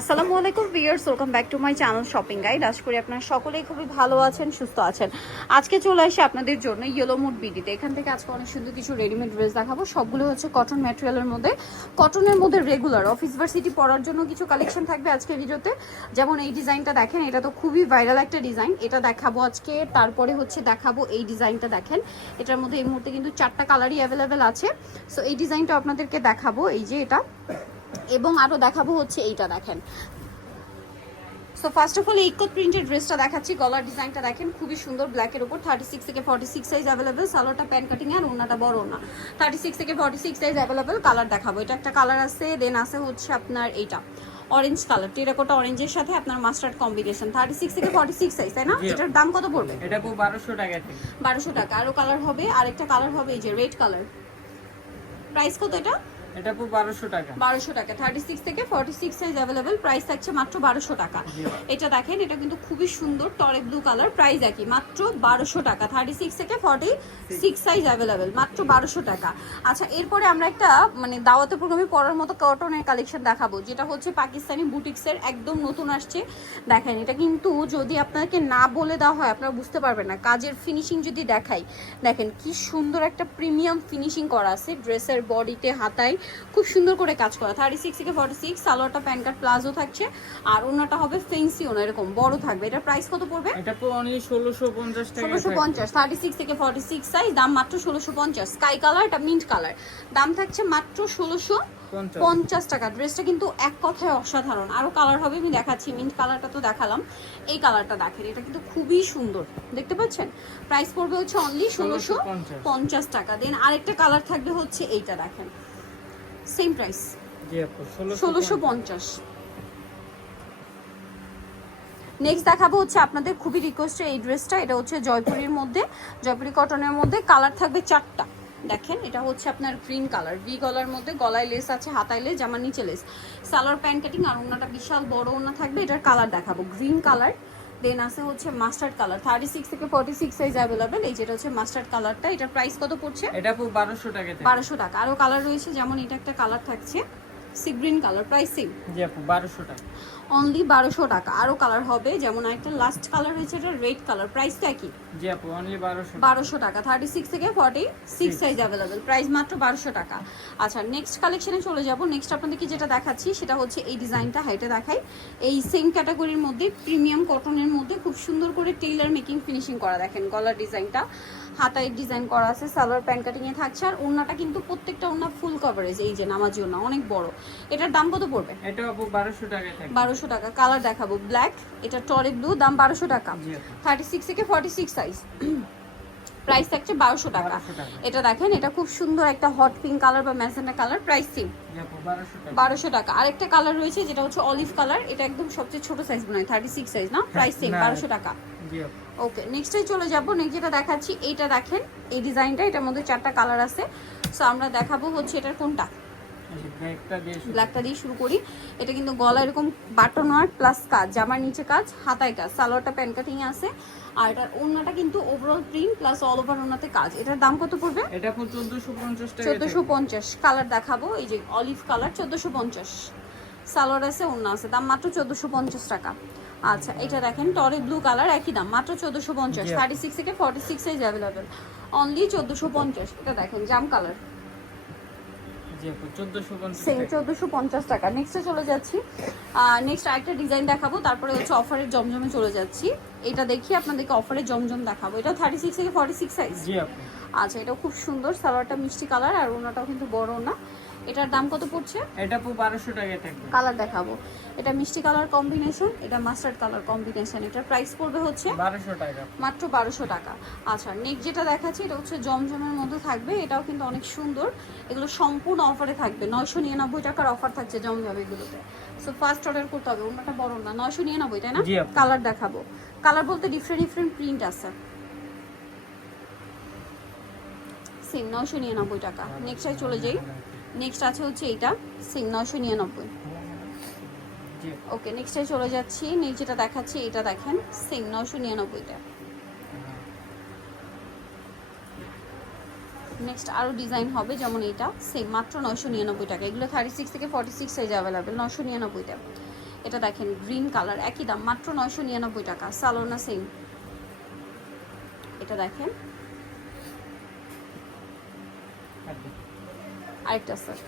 আসসালামু আলাইকুম viewers welcome back to my channel shopping guide আশা করি আপনারা সকলেই খুবই ভালো আছেন, সুস্থ আছেন। আজকে চলে আসি আপনাদের জন্য ইয়েলো মুড বিডিতে এখান থেকে আজকে অনেক সুন্দর কিছু রেডিমেড ড্রেস দেখাবো। সবগুলো হচ্ছে কটন ম্যাটেরিয়ালের মধ্যে। কটনের মধ্যে রেগুলার অফিস ভার্সিটি পরার জন্য কিছু কালেকশন থাকবে আজকে ভিডিওতে। যেমন এই ডিজাইনটা দেখেন, এটা তো খুবই ভাইরাল একটা ডিজাইন এটা দেখাবো আজকে, তারপরে হচ্ছে দেখাবো এই ডিজাইনটা দেখেন। এটার মধ্যে এই মুহূর্তে কিন্তু চারটা কালারই অ্যাভেলেবেল আছে। সো এই ডিজাইনটা আপনাদেরকে দেখাবো। এই যে এটা। এবং আরও দেখাবো হচ্ছে এইটা দেখেন। সো ফার্স্ট অফ অল এই ইকোত প্রিন্টেড ড্রেসটা দেখাচ্ছি গলার ডিজাইনটা দেখেন খুবই সুন্দর ব্ল্যাকের উপর থার্টি সিক্স থেকে ফর্টি সিক্স সাইজ অ্যাভেলেবেল সালোয়ারটা প্যান কাটিং আর ওনাটা বড় না থার্টি সিক্স থেকে forty six size available colour দেখাবো। এটা একটা কালার আছে দেন আছে হচ্ছে আপনার এইটা অরেঞ্জ কালার টেরাকোটা অরেঞ্জের সাথে আপনার মাস্টার্ড কম্বিনেশন থার্টি সিক্স থেকে ফর্টি সিক্স সাইজ তাই না? এটার দাম কত পড়বে? এটা পুরো বারোশো টাকা বারোশো টাকা আরও কালার হবে আরেকটা কালার হবে এই যে রেড কালার প্রাইস কত এটা? এটা পুরো বারোশো টাকা। বারোশো টাকা। থার্টি সিক্স থেকে forty six size available price থাকছে মাত্র বারোশো টাকা। এটা দেখেন এটা কিন্তু খুবই সুন্দর টরে ব্লু কালার প্রাইস একই মাত্র বারোশো টাকা। থার্টি সিক্স থেকে ফর্টি সিক্স সাইজ অ্যাভেলেবেল মাত্র বারোশো টাকা। আচ্ছা এরপরে আমরা একটা মানে দাওয়াতে প্রোগ্রামে পরার মতো কটনের কালেকশন দেখাবো যেটা হচ্ছে পাকিস্তানি বুটিক্সের একদম নতুন আসছে। দেখেন এটা কিন্তু যদি আপনাকে না বলে দেওয়া হয় আপনারা বুঝতে পারবেন না। কাজের ফিনিশিং যদি দেখাই দেখেন কি সুন্দর একটা প্রিমিয়াম ফিনিশিং করা আছে ড্রেসের বডিতে হাতায়। খুব সুন্দর করে কাজ করা। থার্টি সিক্স থেকে ফর্টি সিক্স সালোয়ারটা প্যান্ট কার্ড প্লাজো থাকছে। আর ওনাটা হবে ফেন্সি ওনা এরকম বড় থাকবে। এটার প্রাইস কত পড়বে? এটা অনলি ষোলোশো পঞ্চাশ ষোলোশো পঞ্চাশ। থার্টি সিক্স থেকে ফর্টি সিক্স সাইজ দাম মাত্র ষোলোশো পঞ্চাশ। স্কাই কালার এটা মিন্ট কালার দাম থাকছে মাত্র ষোলোশো পঞ্চাশ। টাকা। ড্রেসটা কিন্তু এক কথায় অসাধারণ। আরও কালার হবে আমি দেখাচ্ছি। মিন্ট কালারটা তো দেখালাম। এই কালারটা দেখেন এটা কিন্তু খুবই সুন্দর। দেখতে পাচ্ছেন? প্রাইস পড়বে হচ্ছে অনলি ষোলোশো পঞ্চাশ। টাকা। দেন আরেকটা কালার থাকবে হচ্ছে এইটা দেখেন। সেম প্রাইস ষোলোশো পঞ্চাশ। নেক্সট দেখাবো হচ্ছে আপনাদের খুবই রিকোয়েস্টের এই ড্রেসটা এটা হচ্ছে জয়পুরের মধ্যে জয়পুরি কটনের মধ্যে। কালার থাকবে চারটা। দেখেন এটা হচ্ছে আপনার গ্রিন কালার ভি গলার মধ্যে গলায় লেস আছে হাতায় লেস জামার নিচে লেস সালোয়ার প্যান্ট কাটিং আর ওনাটা বিশাল বড় ওনা থাকবে এটার কালার দেখাবো। গ্রিন কালার দেন আছে হচ্ছে মাস্টার্ড কালার থার্টি সিক্স থেকে ফর্টি সিক্স সাইজ অ্যাভেলেবেল এই যেটা হচ্ছে মাস্টার্ড কালারটা এটা প্রাইস কত পড়ছে? এটা পুরো বারোশো টাকা বারোশো টাকা। আরও কালার রয়েছে যেমন এটা একটা কালার থাকছে। Sea green colour price same জি আপু টাকা। অনলি বারোশো টাকা। আরও কালার হবে যেমন একটা লাস্ট কালার হয়েছে এটা রেড কালার। প্রাইস তো একই। জি আপু অনলি বারোশো বারোশো টাকা থার্টি সিক্স থেকে forty six size available price মাত্র বারোশো টাকা। আচ্ছা নেক্সট কালেকশনে চলে যাব। নেক্সট আপনাদেরকে যেটা দেখাচ্ছি সেটা হচ্ছে এই ডিজাইনটা হাইটে দেখাই। এই সেম ক্যাটাগরির মধ্যে প্রিমিয়াম কটনের মধ্যে খুব সুন্দর করে টেইলার মেকিং ফিনিশিং করা দেখেন গলার ডিজাইনটা হাতায় ডিজাইন করা আছে সালোয়ার প্যান্ট কাটিংয়ে থাকছে। আর ওড়নাটা কিন্তু প্রত্যেকটা ওড়না ফুল কভারেজ এই যে নামাজি ওড়না অনেক বড়। এটার দাম কত পড়বে? এটা বারোশো টাকা থেকে বারোশো টাকা কালার দেখাবো। ব্ল্যাক এটা টরে ব্লু দাম বারোশো টাকা। থার্টি সিক্স থেকে ফর্টি সিক্স সাইজ প্রাইস থাকছে বারোশো টাকা। এটা দেখেন এটা খুব সুন্দর একটা হট পিঙ্ক কালার বা ম্যাজেন্টা কালার প্রাইস সেম বারোশো টাকা। আরেকটা কালার রয়েছে যেটা হচ্ছে অলিভ কালার এটা একদম সবচেয়ে ছোট সাইজ মনে হয় থার্টি সিক্স সাইজ না প্রাইস সেম না। বারোশো টাকা। ওকে নেক্সটে চলে যাব। নেক্সট যেটা দেখাচ্ছি এইটা দেখেন এই ডিজাইনটা এটার মধ্যে চারটা কালার আছে। সো আমরা দেখাবো হচ্ছে এটার কোনটা। যে ব্যাগটা দিয়ে শুরু। ব্ল্যাকটা দিয়ে শুরু করি। এটা কিন্তু গলা এরকম বাটন ওয়ার্ক প্লাস কাজ জামার নিচে কাজ হাতায় কাজ সালোয়ারটা প্যান কাটিং আছে। আর এটার ওড়নাটা কিন্তু overall print plus all over ওড়নাতে কাজ। এটার দাম কত পড়বে? এটা পুরো চোদ্দশো পঞ্চাশ টাকা চোদ্দোশো পঞ্চাশ। কালার দেখাবো এই যে অলিভ কালার চোদ্দোশো পঞ্চাশ। সালোয়ার আছে ওড়না আছে। দাম মাত্র চোদ্দোশো পঞ্চাশ টাকা। আচ্ছা এটা দেখেন টরে ব্লু কালার একই দাম। মাত্র চোদ্দোশো পঞ্চাশ। থার্টি সিক্স থেকে forty six size available only চোদ্দোশো পঞ্চাশ। এটা দেখেন জাম কালার চোদ্দোশো পঞ্চাশ টাকা। নেক্সটে চলে যাচ্ছি। নেক্সট আরেকটা ডিজাইন দেখাবো। তারপরে হচ্ছে অফারের জমজমে চলে যাচ্ছি। এটা দেখি আপনাদেরকে অফারের জমজম দেখাবো। এটা থার্টি সিক্স থেকে ফর্টি সিক্স সাইজ আচ্ছা এটা খুব সুন্দর। সালোয়ারটা মিষ্টি কালার আর ওনাটাও কিন্তু বড় না এটার দাম কত পড়ছে? এটা পুরো বারোশো টাকা থাকবে কালার দেখাবো। এটা মিষ্টি কালার কম্বিনেশন এটা মাস্টার্ড কালার কম্বিনেশন এটার প্রাইস পড়বে হচ্ছে বারোশো টাকা। মাত্র বারোশো টাকা। আচ্ছা নেক্সট যেটা দেখাচ্ছি এটা হচ্ছে জমজমের মধ্যে থাকবে এটাও কিন্তু অনেক সুন্দর। এগুলো সম্পূর্ণ অফারে থাকবে। নয়শো নিরানব্বই টাকার অফার থাকছে জমজম এগুলোতে। সো ফার্স্ট অর্ডার করতে হবে অন্যটা বড় না। নয়শো নিরানব্বই তাই না? কালার দেখাবো। কালার বলতে ডিফারেন্ট ডিফারেন্ট প্রিন্ট আছে। সেম নয়শো নিরানব্বই টাকা। নেক্সট চলে যাই। নেক্সট আছে হচ্ছে এইটা নয়শো নিরানব্বই। ওকে নেক্সটে চলে যাচ্ছি নেক্সট যেটা দেখাচ্ছি, এটা দেখেন সেম নশো নিরানব্বইটা। নেক্সট আরও ডিজাইন হবে, যেমন এইটা সেম মাত্র নশো নিরানব্বই টাকা এগুলো থার্টি সিক্স থেকে ফর্টি সিক্স সাইজ অ্যাভেলেবেল নশো নিরানব্বইটা। এটা দেখেন গ্রিন কালার একই দাম, মাত্র নয়শো নিরানব্বই টাকা সালোনা সেম এটা দেখেন। আরেকটা স্যার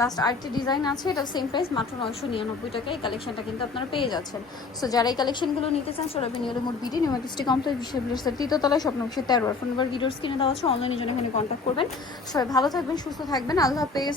লাস্ট আরেকটি ডিজাইন আছে, এটা সেম প্রাইস মাত্র নয়শো নিরানব্বই টাকা এই কালেকশনটা কিন্তু আপনারা পেয়ে যাচ্ছেন। সো যারা এই কালেকশনগুলো নিতে চান চলে নিয়লে মোট বিডি নিউমার্টিস্টি কমপ্লেক্স বিশ্ববিদ্যালয়ের তৃতীয়তলায় স্বপ্ন তেরো। ফোন নাম্বার ভিডিওস কিনে দেওয়া আছে অনলাইনে জন্য এখানে কন্ট্যাক্ট করবেন। সবাই ভালো থাকবেন, সুস্থ থাকবেন। আল্লাহ হাফেজ।